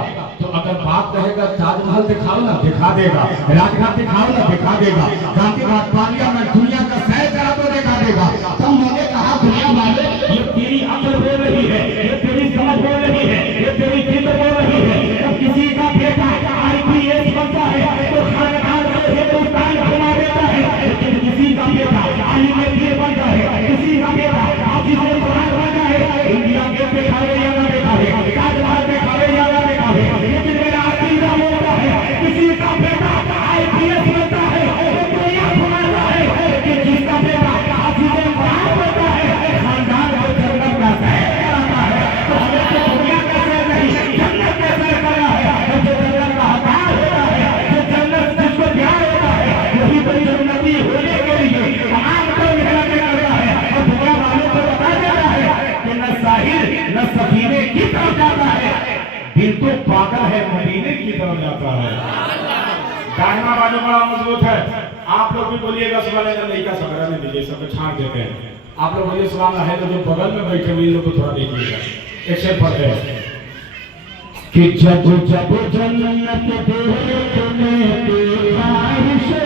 देगा। तो अगर बाप कहेगा ताजमहल दिखाओ ना, दिखा देगा। राजघाट दिखाओ ना, दिखा देगा। गांधी बात पार्लियामेंट दुनिया का सैर करा तो दिखा देगा। तब मैंने कहा दुनिया वाले ये तेरी अकल बोल रही है, ये तेरी समझ बोल रही है, ये तेरी जिद बोल रही है। जब किसी का बेटा IPS बनता है तो खानदान को हिंदुस्तान घुमा देता है, लेकिन किसी का बेटा IMF बनता है, किसी का बेटा ऑफिसर बनता है, इंडिया गेट पे खड़े या ना देखा है, ताजमहल पे खड़े या ना देखा है। लेकिन मेरा अकीदा होता है किसी का बेटा IPS बनता है तो दुनिया घुमाता है, लेकिन जिसका बेटा ऑफिसर बनता है खानदान को जन्नत का सैर कराता है। तो हमें तो दुनिया का सैर नहीं जन्नत का सैर करना है। जो जन्नत का हकदार होता है, जो जन्नत जिसको प्यार होता है, वही बड़ी जन्नती होने के लिए तमाम को मेहनत करता है। और दुनिया वालों को बता देता है कि न साहिल न सफीने की तरफ जाता है, दिल तो पागल है मदीने की तरफ जाता है। दाहिना बाजू बड़ा मजबूत है। आप लोग भी बोलिएगा सुभान अल्लाह, नहीं का सबरा में दीजिए, सब छांट देते हैं। आप लोग बोलिए सुभान अल्लाह है तो जो बगल में बैठे हुए लोग को थोड़ा देखिएगा। एक से पढ़ते हैं कि जब जब जन्नत देखने की ख्वाहिश है।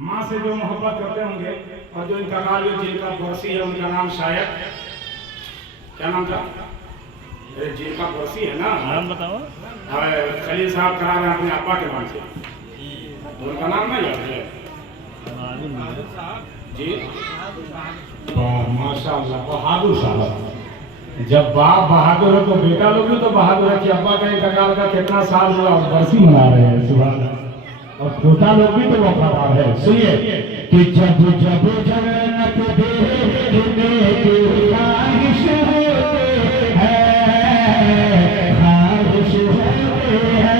माँ से जो मोहब्बत करते होंगे और जो इनका नाम जिनका बरसी है उनका नाम शायद क्या नाम था? जिनका बरसी है ना, नाम बताओ। खलील साहब करा रहे हैं अपने अब्बा के नाम से, उनका नाम नहीं याद है जी? माशाअल्लाह बहादुर साहब। जब बाप बहादुर है तो बेटा लोग भी तो बहादुर है कि अब्बा का इंतकाल का कितना साल हुआ, बरसी मना रहे हैं सुबह। और छोटा लोग भी तो वफादार है। सुनिए कि जब जब जन्नत देखने की ख्वाहिश होती है, ख्वाहिश होती है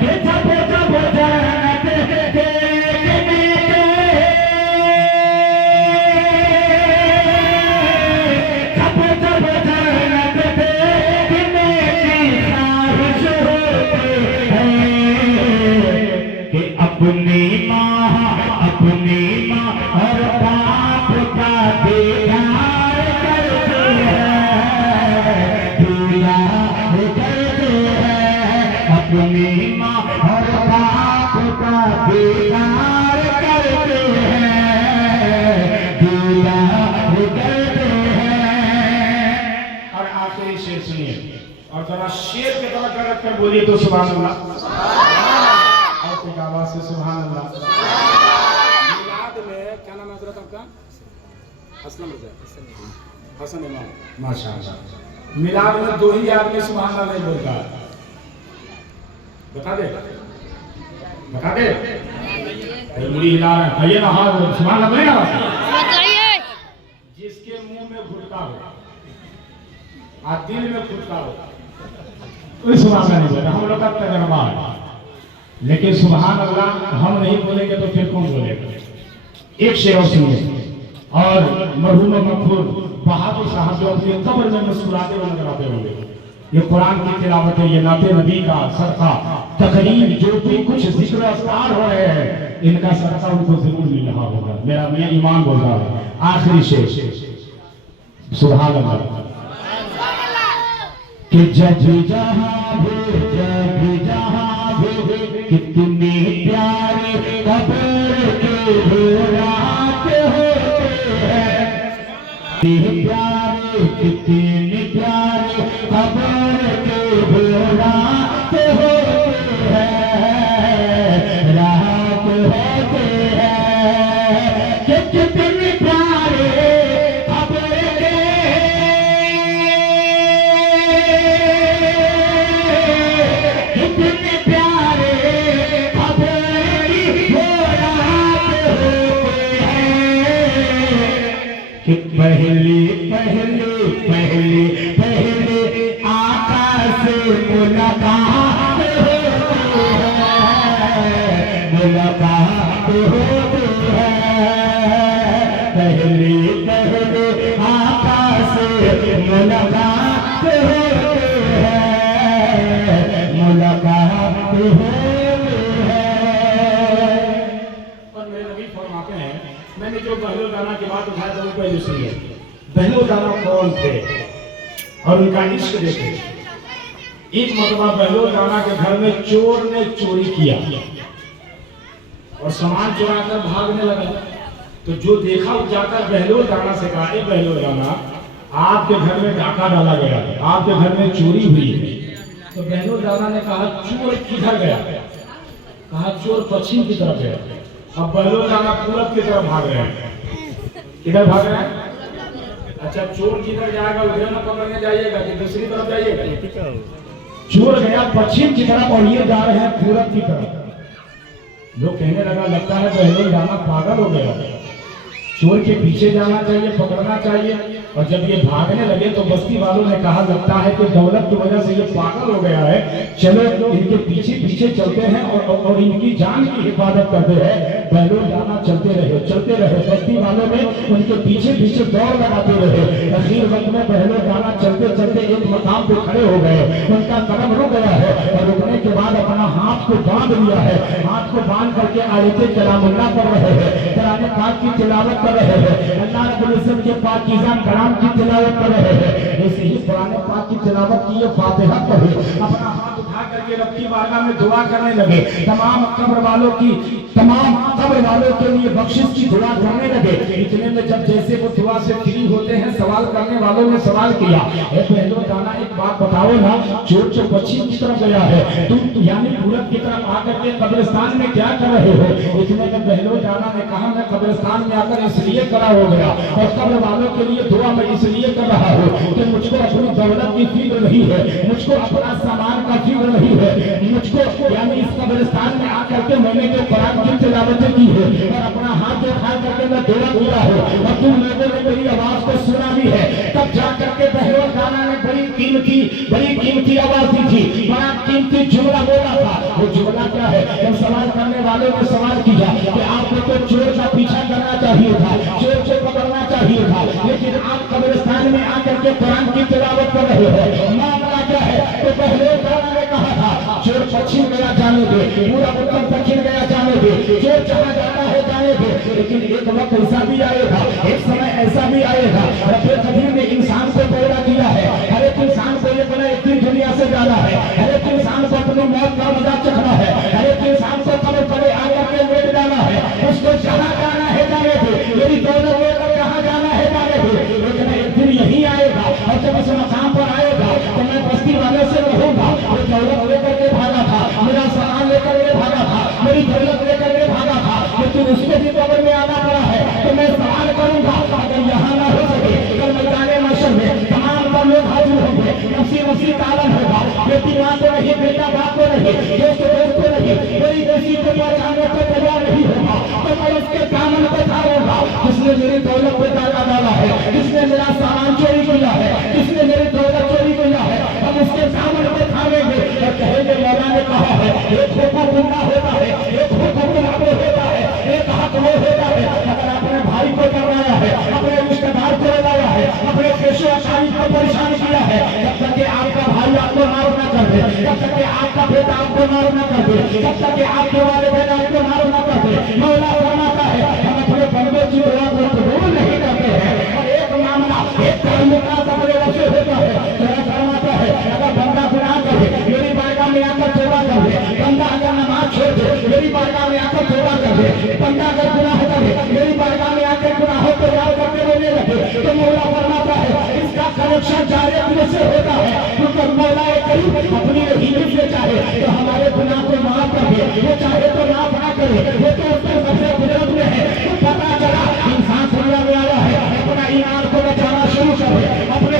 कि जब जब जन्नत देखने की, जब जब जन्नत देखने की ख्वाहिश होती है कि अपनी माँ और बाप का दीदार करते हैं, दीदार करते हैं। अपनी माँ और बाप का दीदार करते हैं, दीदार करते हैं। और आखिरी शेर सुनिए, और जरा शेर के तरफ गलत कर बोलिए तो सुभान अल्लाह, और कुछ आवाज से सुभान अल्लाह। क्या नाम है हजरत आपका? हसन इमाम। माशाअल्लाह। मिलाद में दो ही आदमी सुभान अल्लाह नहीं बोलता। बता दे मुड़ी हिला रहे हैं, कहिए ना हाँ सुभान अल्लाह बोलेगा। जिसके मुंह में घुटका हो और दिल में घुटका हो कोई सुभान अल्लाह नहीं बोलता। हम लोग का तजर्बा है, लेकिन सुभान अल्लाह हम नहीं बोलेंगे तो फिर कौन बोलेगा? एक शेर और सुनिए। और मरहूम मकबूल बहादुर साहब जो अपनी कब्र में मुस्कुराते हुए नजर आते होंगे, ये कुरान की तिलावत है, ये नाते नबी का सदका तकरीम जो भी कुछ जिक्र अस्कार हो रहे हैं, इनका सदका उनको जरूर मिल रहा होगा। मेरा मैं ईमान बोल रहा हूँ। आखिरी शेर सुभान अल्लाह कि जब जहाँ भी कितनी प्यारी कब्र के रात होते हैं, प्यारे कितनी प्यारी कब्र के रात होते हैं, रात होते हैं कि कितनी प्यारे कब्र के, कितने प्यारे कब्र की वो रात होते हैं कि पहली पहली पहली पहली आकाश से मुलाकात होती है, मुलाकात होती है। पहली पहली आकाश से मुलाकात होती है, मुलाकात होती है। और मेरे नबी फरमाते हैं, मैंने जो बहलो दाना की बात उठाया था वो पहले सुनिए। बहलो दाना कौन थे? और उनका इश्क देखे। एक मरतबा बहलोल राणा के घर में चोर ने चोरी किया और सामान चुराकर भागने लगा। तो जो देखा वो जाकर बहलोल राणा से कहा, ए बहलोल राणा, आपके घर में डाका डाला गया है, आपके घर में चोरी हुई है। तो बहलोल राणा ने कहा, चोर किधर गया? कहा, चोर पश्चिम की तरफ गया। अब बहलोल राणा पूरब की तरफ भाग रहे हैं। किधर भाग रहे हैं? अच्छा, चोर किधर जाएगा? उधर न पकड़ने जाइएगा कि दूसरी तरफ जाइएगा? चोर गया पश्चिम की तरफ और ये जा रहे हैं पूरब की तरफ। लोग कहने लगा, लगता है बहलोल राणा पागल हो गया, चोर के पीछे जाना चाहिए, पकड़ना चाहिए। और जब ये भागने लगे तो बस्ती वालों ने कहा, लगता है कि दौलत की वजह से ये पागल हो गया है, चलो इनके पीछे पीछे चलते हैं और इनकी जान की हिफाजत करते हैं। बहलोल राणा चलते रहे। बस्ती वालों ने उनके पीछे पीछे दौड़ लगाते रहे। आखिर वक्त में बहलोल राणा चलते चलते एक मकाम पे खड़े हो गए। उनका कदम रुक गया है और रुकने के बाद अपना हाथ को बांध लिया है। हाथ को बांध करके आयते कलामुल्लाह कर रहे हैं, कुरान पाक की तिलावत कर रहे हैं, अल्लाह रब्बुल इज्जत के पाकीज़ा कलाम की तिलावत कर रहे हैं। ऐसे ही कुरान पाक की तिलावत की, फातिहा पढ़े, अपना हाथ उठा करके रब की बारगाह में दुआ करने लगे। तमाम कब्र वालों के लिए बख्शिश की दुआ करने लगे। इतने में जब जैसे वो दुआ से फ्री होते हैं, सवाल करने वालों ने सवाल किया, बहलोल राणा, एक बात बताओ ना, चोर जो पश्चिम की तरफ गया है, तुम यानी पूरब की तरफ आकर के कब्रिस्तान में क्या कर रहे हो? इतने में बहलोल राणा ने कहा, मैं कब्रिस्तान में आकर इसलिए खड़ा हो गया और कब्र वालों के लिए दुआ मैं इसलिए कर रहा हूँ कि मुझको अपनी दौलत की फिक्र नहीं है, मुझको अपना सामान का फिक्र नहीं है, मुझको यानी इस कब्रिस्तान में आकर के मैंने जो कुरान की तिलावत की है और अपना हाथ उठा करके मैं दुआ किया है और तुम लोगों ने मेरी आवाज को सुना भी है। तब जाकर के बहलोल राणा ने बड़ी कीमती आवाज दी थी, बड़ा कीमती जुमला बोला था। वो जुमला क्या है? जब सवाल करने वालों ने सवाल किया कि आपको तो चोर का पीछा करना चाहिए था, चोर को पकड़ना चाहिए था, लेकिन आप कब्रिस्तान में आकर के कुरान की तिलावत कर रहे हो, मामला क्या है? तो बहलोल राणा ने कहा था, चोर पश्चिम गया जाने दे, पूरा उत्तर दक्षिण गया जाने दे, चोर जहाँ जाता है जाने दे, लेकिन एक वक्त ऐसा भी आएगा, एक समय ऐसा भी आएगा, रब्बे कदीर ने इंसान को पैदा किया है, हर एक इंसान को ये बना एक दिन दुनिया से जाना है, हर एक इंसान को अपनी मौत का मजा चखना है, हर एक इंसान को कब्र पर आकर के लेट जाना है, उसको जहाँ जाना है जाने दे, मेरी दौलत लेकर कहाँ जाना है जाने दे, लेकिन एक दिन यही आएगा और जब इस मकाम पर आएगा तो मैं बस्ती वाले से रहूंगा। वो दौलत लेकर के भागा था, मेरा सामान लेकर के भागा था, मेरी दौलत लेकर के भागा था, लेकिन उसको भी कब्र में आना पड़ा है। तो मैं सवाल करूंगा, अगर यहाँ ना हो सके कल मैदान महशर में तमाम पर लोग हाजिर होंगे, नफसी का आलम होगा, बेटी माँ को नहीं, बेटा बाप को नहीं, दोस्त को नहीं, कोई किसी को बचाने को तैयार नहीं होगा, तो मैं उसके दामन को थारूंगा। जिसने मेरी दौलत पे डाका डाला है, जिसने मेरा सामान चोरी किया है, जिसने मेरी दौलत चोरी किया है, हम उसके दामन को थामेंगे और कहेंगे, मौला ने कहा है, एक हुक्म गुंडा होता है, एक हुक्म गुलाबो होता है, एक हक वो होता है। अगर अपने भाई को करवाया है, अपने रिश्तेदार को लगाया है, अपने पेशे आसानी को परेशान किया है, जब तक कि आपका भाई आपको मार न कर दे, जब तक कि आपका बेटा आपको मार न कर दे, जब तक कि आपके वाले बेटा आपको मार न कर दे, मौला फरमाता है, हम अपने बंदों की दुआ को कबूल नहीं करते हैं। और एक मामला, एक ताल्लुक अपने रब से होता है, मेरा फरमाता है, अगर बंदा गुनाह करे, मेरी बारगाह में आकर तौबा कर दे, बंदा अगर नमाज छोड़ दे, मेरी बारगाह में आकर तौबा कर दे, बंदा अगर गुनाह करे, मेरी बारगाह में आकर गुनाहों को याद करके रोने लगे, तो मौला फरमाता है, इसका कनेक्शन जारे अपने से होता है, क्योंकि मौला करीब अपनी रहीमत से चाहे तो हमारे गुनाह को माफ कर दे, वो चाहे तो माफ ना करे, वो तो उसके सबसे कुदरत में है। तो पता चला इंसान दुनिया में आया है, अपना ईमान को बचाना शुरू करे, अपने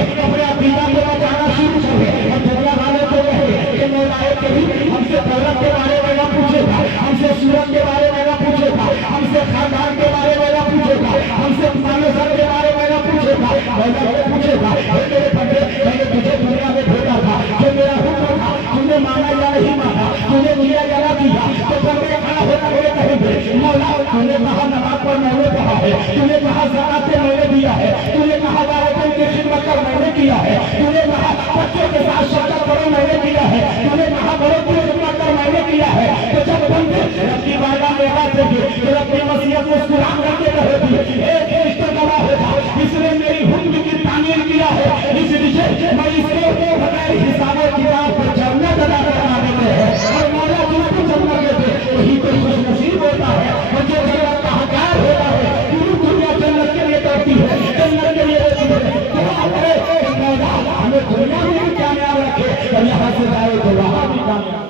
अकीदा को बचाना शुरू करे और दुनिया वाले को कहे कि मौला करीब हमसे दौलत के बारे में ना पूछेगा, हमसे सूरत के बारे में ना पूछेगा, हमसे खानदान के बारे में ना पूछेगा, हमसे मानसर के बारे में ना पूछेगा, मौला पूछेगा, मेरे बंदे मैंने तुझे दुनिया में भेजा था, जो मेरा हुक्म था तुमने माना या नहीं माना, तुझे दिया या ना दिया, तो बंदे खड़ा होकर बोले कहेंगे, मौला तूने कहा नमाज पर मैंने कहा है, तूने कहा ज़कात से मैंने दिया है, तूने कहा वालिदैन की खिदमत कर मैंने किया है, तूने कहा बच्चों के साथ शफकत करो मैंने किया है, तूने कहा बड़ों की खिदमत कर मैंने किया है। तो जब बंदे रब की बारगाह में आएंगे तो रब की वसीयत को कुरान करके रहेगी, एक रिश्ता गवाह होगा, इसने मेरी हुक्म की तामील अमीर किया है, इसलिए मैं इसको बगैर हिसाब किताब पर जन्नत अदा करा देते हैं। और मौला जिसको जन्नत देते वही तो खुश नसीब होता है। और जो जन्नत का हकदार होता है, पूरी दुनिया जन्नत के लिए करती है, जन्नत के लिए करती है। दुआ करे कि मौला हमें दुनिया में भी कामयाब रखे और यहाँ से जाए तो वहाँ भी कामयाब।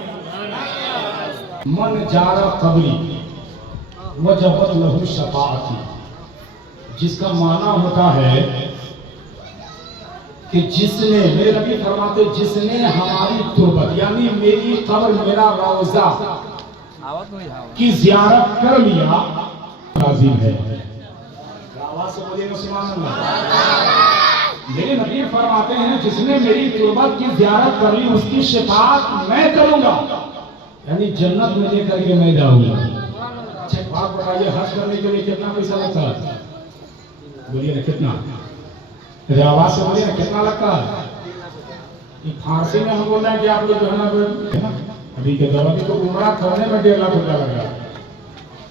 मन जारा कबरी वजबत लहू शफाअती, जिसका माना होता है कि जिसने, मेरे नबी फरमाते, जिसने हमारी तुरबत यानी मेरी कब्र, मेरा रोजा की जियारत कर लिया, राज़ी है। आवाज से बोलिए सुभान अल्लाह। मेरे नबी फरमाते हैं जिसने मेरी तुरबत की जियारत कर ली उसकी शिफाअत मैं करूंगा, यानी जन्नत में लेकर के मैं जाऊंगा। अच्छा बात बताइए, हज करने के लिए कितना पैसा लगता है? बोलिए ना कितना? आवाज से बोलिए ना कितना लगता है? फारसी में हम बोल रहे हैं कि आप लोग जो है ना अभी के दौरान तो उम्रा करने में 1.5 लाख रुपया लग रहा है।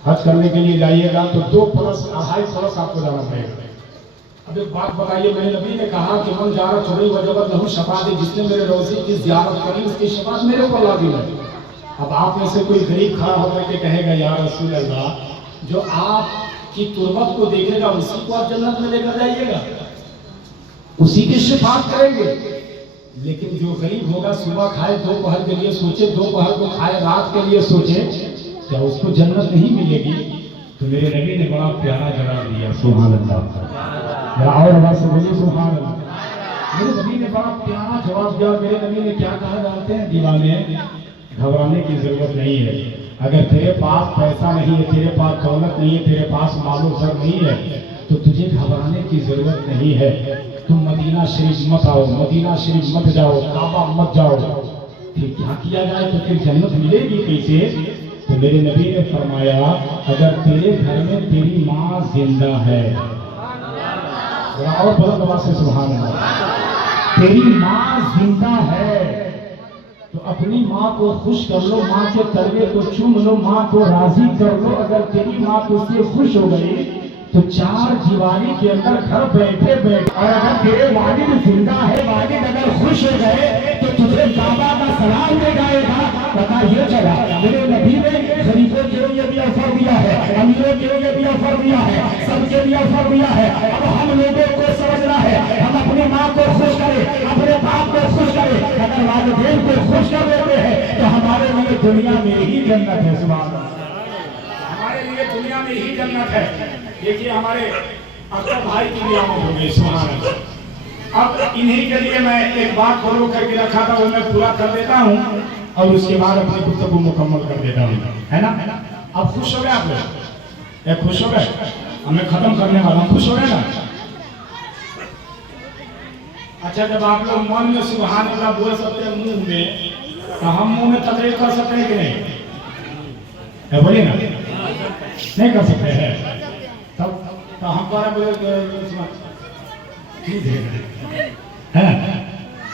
हज करने के लिए जाइएगा तो 2 प्लस 2.5 प्लस आपको जाना पड़ेगा। अब एक बात बताइए, मेरे नबी ने कहा कि मन जारा चोरी वजबत लहू शफाअत, जिसने मेरे रोजे की जियारत करी उसकी शफाअत मेरे ऊपर लाजिम है। अब आप में से कोई गरीब खड़ा होकर के कहेगा या रसूल अल्लाह, जो आपकी तुरबत को देखेगा उसी को आप जन्नत में लेकर जाइएगा, उसी की शिफाअत करेंगे। लेकिन जो गरीब होगा सुबह खाए दोपहर के लिए सोचे, दोपहर को खाए रात के लिए सोचे, क्या उसको जन्नत नहीं मिलेगी? तो मेरे नबी ने बड़ा प्यारा जवाब दिया, सुभान अल्लाह। और आवाज से बोलिए सुभान अल्लाह। मेरे नबी ने बड़ा प्यारा जवाब दिया। मेरे नबी ने क्या कहा जानते हैं? दीवाने, घबराने की जरूरत नहीं है। अगर तेरे पास पैसा नहीं है, तेरे पास दौलत नहीं है, तेरे पास मालो सर नहीं है, तो तुझे घबराने की जरूरत नहीं है। तुम मदीना शरीफ मत आओ, मदीना शरीफ मत जाओ, काबा मत जाओ। फिर क्या किया जाए? तो फिर जन्नत मिलेगी कैसे? तो मेरे नबी ने फरमाया, अगर तेरे घर में तेरी माँ जिंदा है, और बड़ा दवा से सुभान अल्लाह, तेरी माँ जिंदा है तो अपनी माँ को खुश कर लो, माँ के तलवे को चूम लो, माँ को राजी कर लो। अगर तेरी माँ तुझसे खुश हो गई तो 4 दीवारी के अंदर घर बैठे बैठे, और अगर तेरे वालिद जिंदा है, वालिद अगर खुश हो गए तो तुझे काबा का सलाम दे जाएगा। पता ये चला मेरे नबी ने गरीबों के लिए भी ऑफर दिया है, अमीरों के लिए भी ऑफर दिया है, सबके लिए ऑफर दिया है। अब हम लोगों को समझना है, हम अपनी माँ को खुश करें, अपने बाप को खुश करें। अगर वालिदैन को खुश कर देते हैं तो हमारे लिए दुनिया में ही जन्नत है। सुभान अल्लाह, हमारे लिए दुनिया में ही जन्नत है। देखिए हमारे अख्तर भाई की भी आमद हो गई, सुभान अल्लाह। अब इन्हीं के लिए मैं एक बात फॉलो करके रखा था, वो मैं पूरा कर देता हूँ और उसके बाद अपनी गुफ्तगू मुकम्मल कर देता हूँ, है ना? अब खुश हो गए आप लोग? खुश हो गए? मैं खत्म करने वाला हूँ, खुश हो गए ना? अच्छा, जब आप लोग मन में सुभान अल्लाह बोल सकते हैं मुंह में, तो हम मुंह में तकरीर कर सकते हैं कि नहीं? बोलिए ना, नहीं कर सकते हैं? तब तो हम द्वारा बोले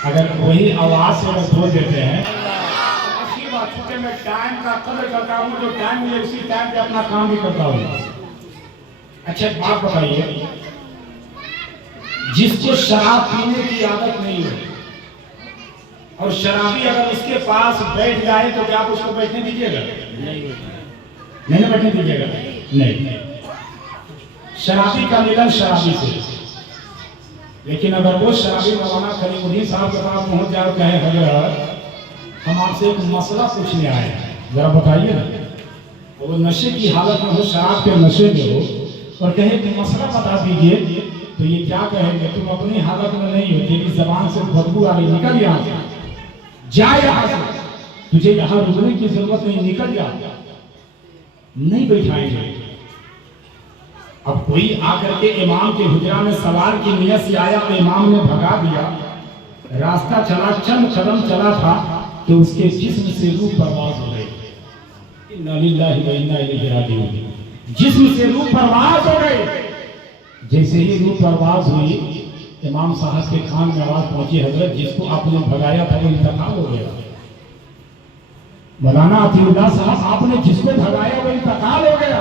अगर वही आवाज से अगर बोल देते हैं, अच्छी बात है। मैं टाइम का कदर करता हूँ, जो टाइम मिले उसी टाइम पे अपना काम भी करता हूँ। अच्छा एक बात बताइए, जिसको शराब पीने की आदत नहीं है और शराबी अगर उसके पास बैठ जाए तो क्या आप उसको बैठने दीजिएगा? नहीं बैठने दीजिएगा? नहीं। शराबी का मिलन शराबी से, लेकिन अगर वो शराबी मौलाना करीमुद्दीन साहब के पास पहुंच जाए और कहे हजरत हम आपसे एक मसला पूछने आए हैं, जरा बताइए ना। वो नशे की हालत में हो, शराब के नशे में हो और कहे कि मसला बता दीजिए, तो ये क्या कहेंगे? तुम अपनी हालत में नहीं हो, तेरी जबान से बदबू आ रही, निकल यहाँ से, जा यहाँ से, तुझे यहाँ रुकने की जरूरत नहीं, निकल जा। नहीं बैठाएंगे। अब कोई आकर के इमाम के हुजरा में सवार की नियत से आया तो इमाम ने भगा दिया। रास्ता चला, चंद कदम चला था कि उसके जिस्म से रूह परवाज हो गई। इन्ना लिल्लाहि व इन्ना इलैहि राजिऊन। जिस्म से रूह परवाज हो गई। जैसे ही रूह परवाज हुई, इमाम साहब के कान में आवाज पहुंची, हजरत जिसको आपने भगाया था वो इंतकाल हो गया। मौलाना अतीउल्लाह साहब, आपने जिसको भगाया वो इंतकाल हो गया।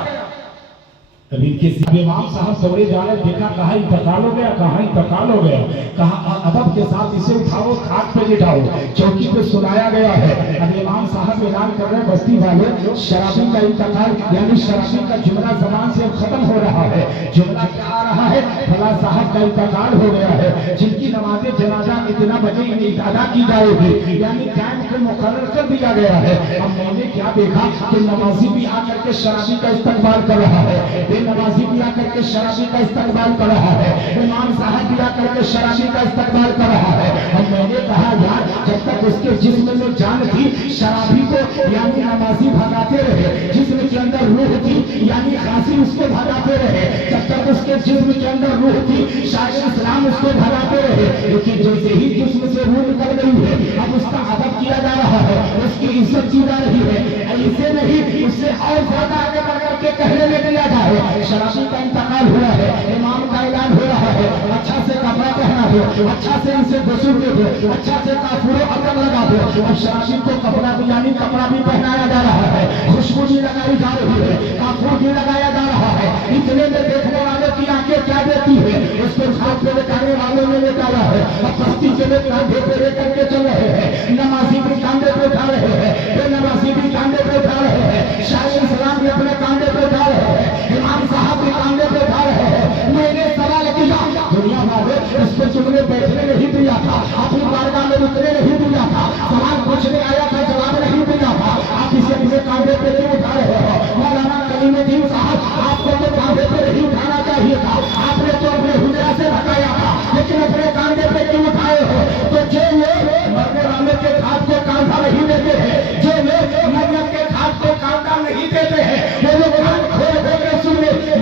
तब इनके इमाम साहब दौड़े जा रहे, देखा कहाँ इंतकाल हो गया, कहाँ इंतकाल हो गया, कहाँ अदब के साथ इसे उठाओ, खाट पे लिटाओ, चौकी पे सुलाया गया है। अब इमाम साहब ऐलान कर रहे हैं, बस्ती वाले, शराबी का इंतकाल यानी शराबी का जुमला जबान से खत्म हो रहा है। जुमला क्या आ रहा है, फला साहब का इंतकाल हो गया है, जिनकी नमाज जनाजा इतना बजे अदा की जाएगी, यानी टाइम को मुकर्रर कर दिया गया है। अब मैंने क्या देखा कि नमाजी भी आकर के शराबी का इस्तकबाल कर रहा है, नमाजी भी आकर के शराबी का इस्तकबाल कर रहा है, इमाम साहब भी आकर के शराबी का इस्तकबाल कर रहा है। और मैंने कहा यार, जब तक उसके जिस्म में जान थी, शराबी को यानी नमाजी भगाते रहे, जिस्म के अंदर रूह थी यानी खासी उसको भगाते रहे, जब तक उसके जिस्म के अंदर रूह थी, शायद इस्लाम उसको भगाते रहे। लेकिन जैसे ही जिस्म से रूह निकल गई है, अब उसका अदब किया जा रहा है, उसकी इज्जत की जा रही है। ऐसे नहीं, उससे और ज्यादा आगे बढ़ करके कहने में दिया जाए, शराबी का इंतकाल हुआ है, इमाम का ऐलान हो रहा है, अच्छा से कपड़ा पहना दो, अच्छा से इनसे गसूल दे दो, अच्छा से काफूरो अतर लगा दो। अब शराबी को कपड़ा भी यानी कपड़ा भी पहनाया जा रहा है, खुशबू भी लगाई जा रही है, काफूर भी लगाया जा रहा है। इतने में देखने वाले की आंखें क्या देती है, उसको हाथ पे लेटाने वालों ने लेटाया है। अब बस्ती के लोग कांधे पे लेकर के चल रहे हैं, नमाजी भी कांधे पे उठा रहे हैं, बेनमाजी भी कांधे पे उठा रहे हैं, शायद इस्लाम भी अपने कांधे पे उठा रहे हैं, इमाम साहब भी कांधे पे उठा रहे हैं। मैंने सवाल किया, दुनिया वाले इस पर चुनने बैठने नहीं दिया था, अपनी बारगाह में उतरे नहीं दिया था, सवाल पूछने आया था, जवाब नहीं दिया था, आप इसे अपने कांधे पे क्यों उठा रहे हो? मौलाना कलीमुद्दीन साहब, आपको तो कांधे पे नहीं उठाना चाहिए था, आपने तो अपने हुजरा से भगाया था, लेकिन अपने कांधे पे क्यों उठाए हो? तो जो लोग मरने वाले के हाथ को कांधा नहीं देते हैं, जो लोग मरियम के हाथ को कांधा नहीं देते हैं, वो लोग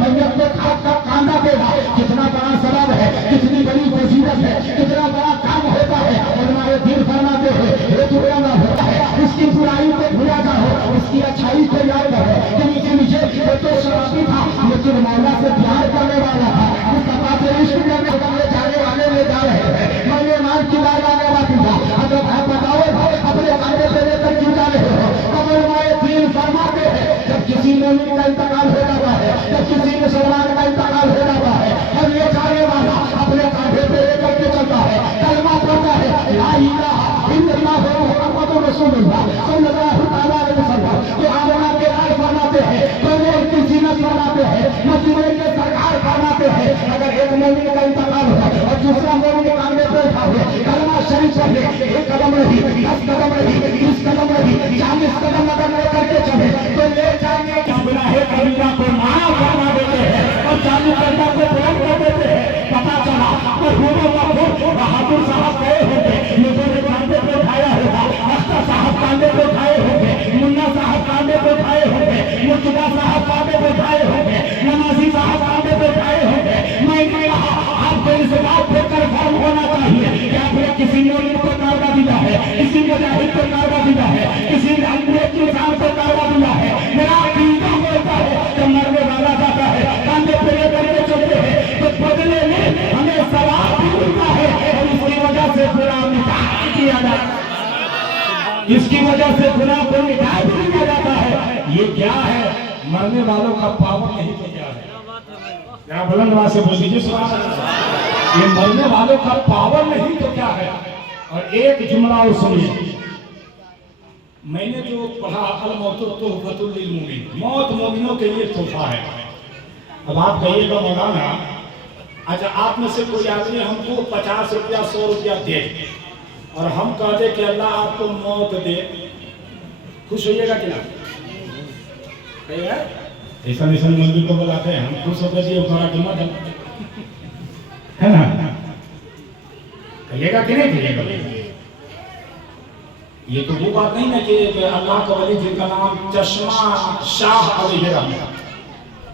मैयत को खाद का कांधा देना कितना बड़ा सवाब है, कितनी बड़ी फजीलत है, कितना बड़ा काम होता है। और हमारे दिल फरमाते हैं, ये दुनिया में होता है, उसकी बुराई को भुला जाओ, उसकी अच्छाई को याद करो कि नीचे वो तो शराबी था, लेकिन मौला से प्यार करने वाला था, मुस्तफा से इश्क करने वाले जाने वाले ले जा रहे हैं। मैंने मान की बात आने वाली था, अगर आप बताओ अपने कांधे पे लेकर क्यों जा रहे हो? कमर माए दिल फरमाते हैं, जब किसी मोमिन का इंतकाल हो जाता है, जब किसी मुसलमान का इंतकाल हो जाता है, और ये जाने वाला अपने कांधे पे लेकर के चलता है, कलमा पढ़ता है, ला इलाहा इल्लल्लाह मुहम्मदुर रसूलुल्लाह सल्लल्लाहु अलैहि वसल्लम, तो आमना के लाल फरमाते हैं, तो वो इनकी जीनत फरमाते हैं, मदीने के सरकार फरमाते हैं। अगर एक मोमिन का इंतकाल हो और दूसरा मोमिन कांधे पे उठाए, कलमा शरीफ पढ़े, एक कदम नहीं, 10 कदम नहीं, 20 कदम नहीं, 40 कदम अगर लेकर के चले, तो ले जाएंगे गुनाहे कबीरा को माफ फरमा देते हैं और चालू करना को बुलंद कर देते हैं। पता चला बहादुर साहब गए होंगे, लोगों ने कांधे पे उठाया होगा, अख्तर साहब कांधे पे उठाए होंगे, मुन्ना साहब कांधे पे उठाए होंगे, मुर्तजा साहब कांधे पे उठाए होंगे, नमाजी साहब कांधे पे उठाए होंगे। मैंने कहा आपको इस बात पे कंफर्म होना चाहिए कि आपने किसी मोमिन को कारवा दिया है, किसी मुजाहिद को कारवा दिया है, किसी अंग्रेज इंसान को कारवा दिया है। मेरा अकीदा बोलता है कि मरने वाला जाता है, कांधे पे लेकर के चलते हैं, तो बदले में हमें सवाब भी मिलता है और इसकी वजह से गुनाह मिटा दिया जाता है, इसकी वजह से गुनाह को मिटा दिया जाता है। ये क्या है? मरने वालों का पावर नहीं तो क्या है? क्या बुलंद आवाज से बोल दीजिए सुभान अल्लाह। ये मरने वालों का पावर नहीं तो क्या है? और एक जुमला और सुनिए, मैंने जो पढ़ा अल मौत तोहफतुल लिल मुमिन, मौत मोमिनों के लिए तोहफा है। अब आप कहिएगा मौलाना, अच्छा आप में से कोई आदमी हमको 50 रुपया 100 रुपया दे और हम कहते कि अल्लाह आपको मौत दे, खुश होइएगा कि ना? ऐसा मंदिर को बुलाते हैं, हम खुश होकर दिए उतारा कि मत है ना, कहिएगा कि नहीं कहिएगा? ये तो वो बात नहीं ना कि अल्लाह का वली जिनका नाम चश्मा शाह अलैहि रहमत,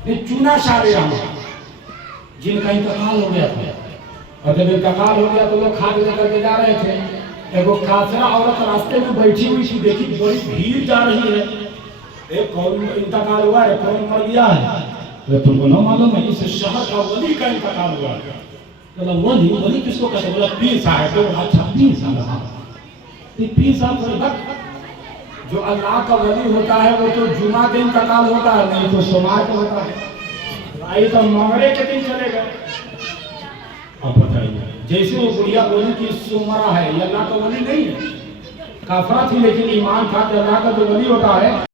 ये चूना शाह रहमत, जिनका इंतकाल हो गया था। और जब इंतकाल हो गया तो लोग खाद लेकर के जा रहे थे, एगो काफिरा औरत रास्ते में बैठी हुई थी, देखी बड़ी भीड़ जा रही है, एक कौन इंतकाल हुआ है, कौन मर गया है, तो तुमको न मालूम है इस शहर का वली का इंतकाल हुआ है। बोला वली, वली किसको कहते? बोला पीर साहब। तो अच्छा पीर साहब, पीर साहब जो अल्लाह का वली होता है वो तो जुमा के इंतकाल होता है, नहीं तो सोमवार को होता है। आई तो मंगरे के दिन चले गए। अब बताइए, जैसे वो बुढ़िया बोली कि सुमरा है, ये अल्लाह का वली नहीं है, काफरा थी लेकिन ईमान था कि अल्लाह का जो वली होता है